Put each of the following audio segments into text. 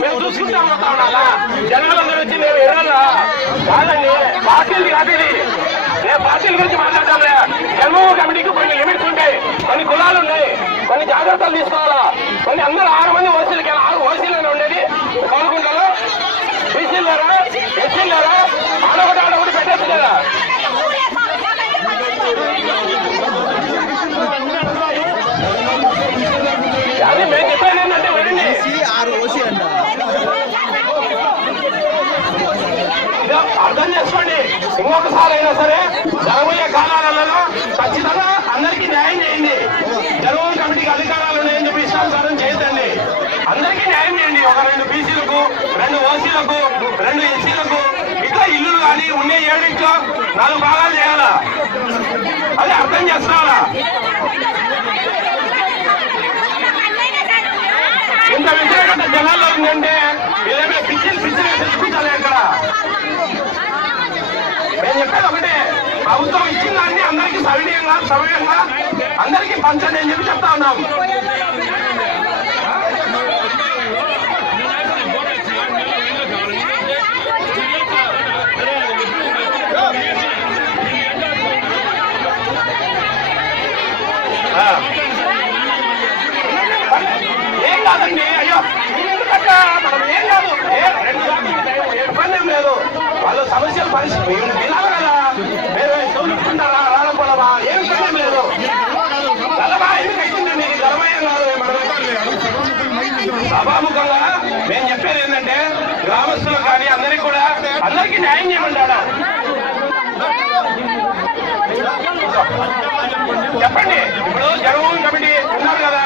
మేము చూసుకుంటాం ఉండాలా? జనాలందరూ వచ్చి మేము ఎడాలా కాదండి, పార్టీలు కాదు ఇది. నేను పార్టీల గురించి మాట్లాడాలి. జన్మభూమి కమిటీకి కొన్ని లిమిట్స్ ఉంటాయి, కొన్ని కులాలు ఉన్నాయి, కొన్ని జాగ్రత్తలు తీసుకోవాలా. కొన్ని అందరూ 6 మంది ఓసీలకి 6 ఓసీలోనే ఉండేది. కోరుకుంటారు బీసీలారా, ఎస్సీలారా, ఆడొకటి పెట్టచ్చు కదా. అది మేము చెప్పేది ఏంటంటే వినండి, అర్థం చేసుకోండి. ఇంకొకసారి అయినా సరే జరగబోయే కాలాలలో ఖచ్చితంగా అందరికీ న్యాయం చేయండి. జన్మభూమి కమిటీకి అధికారాలు ఉన్నాయని చెప్పి ఇష్టానుసారం చేయదండి. అందరికీ న్యాయం చేయండి. ఒక 2 బీసీలకు, 2 ఓసీలకు, 2 ఎస్సీలకు ఇట్లా ఇల్లులు కానీ ఉండే 7 ఇంట్లో 4 భాగాలు చేయాలా. అదే అర్థం చేసుకోవాలా. ఇంత వ్యతిరేకత జనాల్లో ఉందంటే ఏదైనా పిచ్చిలు చూపించాలి. ఇక్కడ నేను చెప్పేది ఒకటే, ప్రభుత్వం ఇచ్చిన దాన్ని అందరికీ సవ్యంగా అందరికీ పంచండి అని చెప్పి చెప్తా ఉన్నాం. ఏం కాదండి, అయ్యో ఎందుకంటే మనం ఏం కాదు, ఇబ్బంది ఏం లేదు. వాళ్ళు సమస్యలు పరిస్థితి వినాలి కదా. మీరు చూసుకుంటారా రాకపోలమా, ఏం ఇబ్బంది లేదు. గలమా ఎందుకు వచ్చింది మీకు? గలమయం కాదు. సభాముఖంగా మేము చెప్పేది ఏంటంటే గ్రామస్తులు కానీ అందరికీ కూడా అందరికీ న్యాయం చేయమంటాడా. చెప్పండి. ఇప్పుడు జన్మభూమి కమిటీ ఉన్నారు కదా,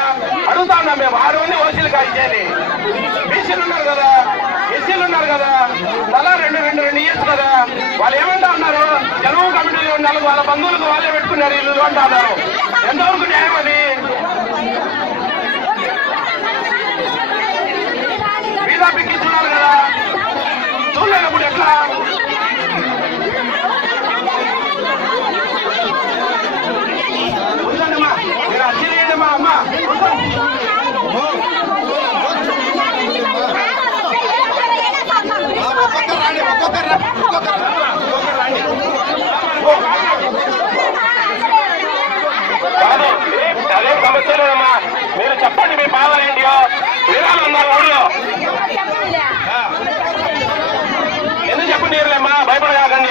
అడుగుతా ఉన్నాం మేము. 6 మంది ఓసీలు కాయించేది, బీసీలు ఉన్నారు కదా, ఎస్సీలు ఉన్నారు కదా, తలా 2 ఇయర్స్ కదా. వాళ్ళు ఏమంటా ఉన్నారు, జన్మభూమి కమిటీలో ఉండాలి, వాళ్ళ బంధువులకు వాళ్ళే పెట్టుకున్నారు ఇల్లు అంటా ఉన్నారు. ఎంతవరకు న్యాయం అది? బీజేపీకి చూడాలి కదా, చూడలేనప్పుడు ఎట్లా? ఉందండమ్మా, మీరు అర్జీ చేయండమ్మా. అమ్మ అదే సమస్య లేదమ్మా. మీరు చెప్పండి మీ బాధ ఏంటియో. వినాలి ఉన్నారు ఊళ్ళో. ఎందుకు చెప్పండి భయపడగాకండి.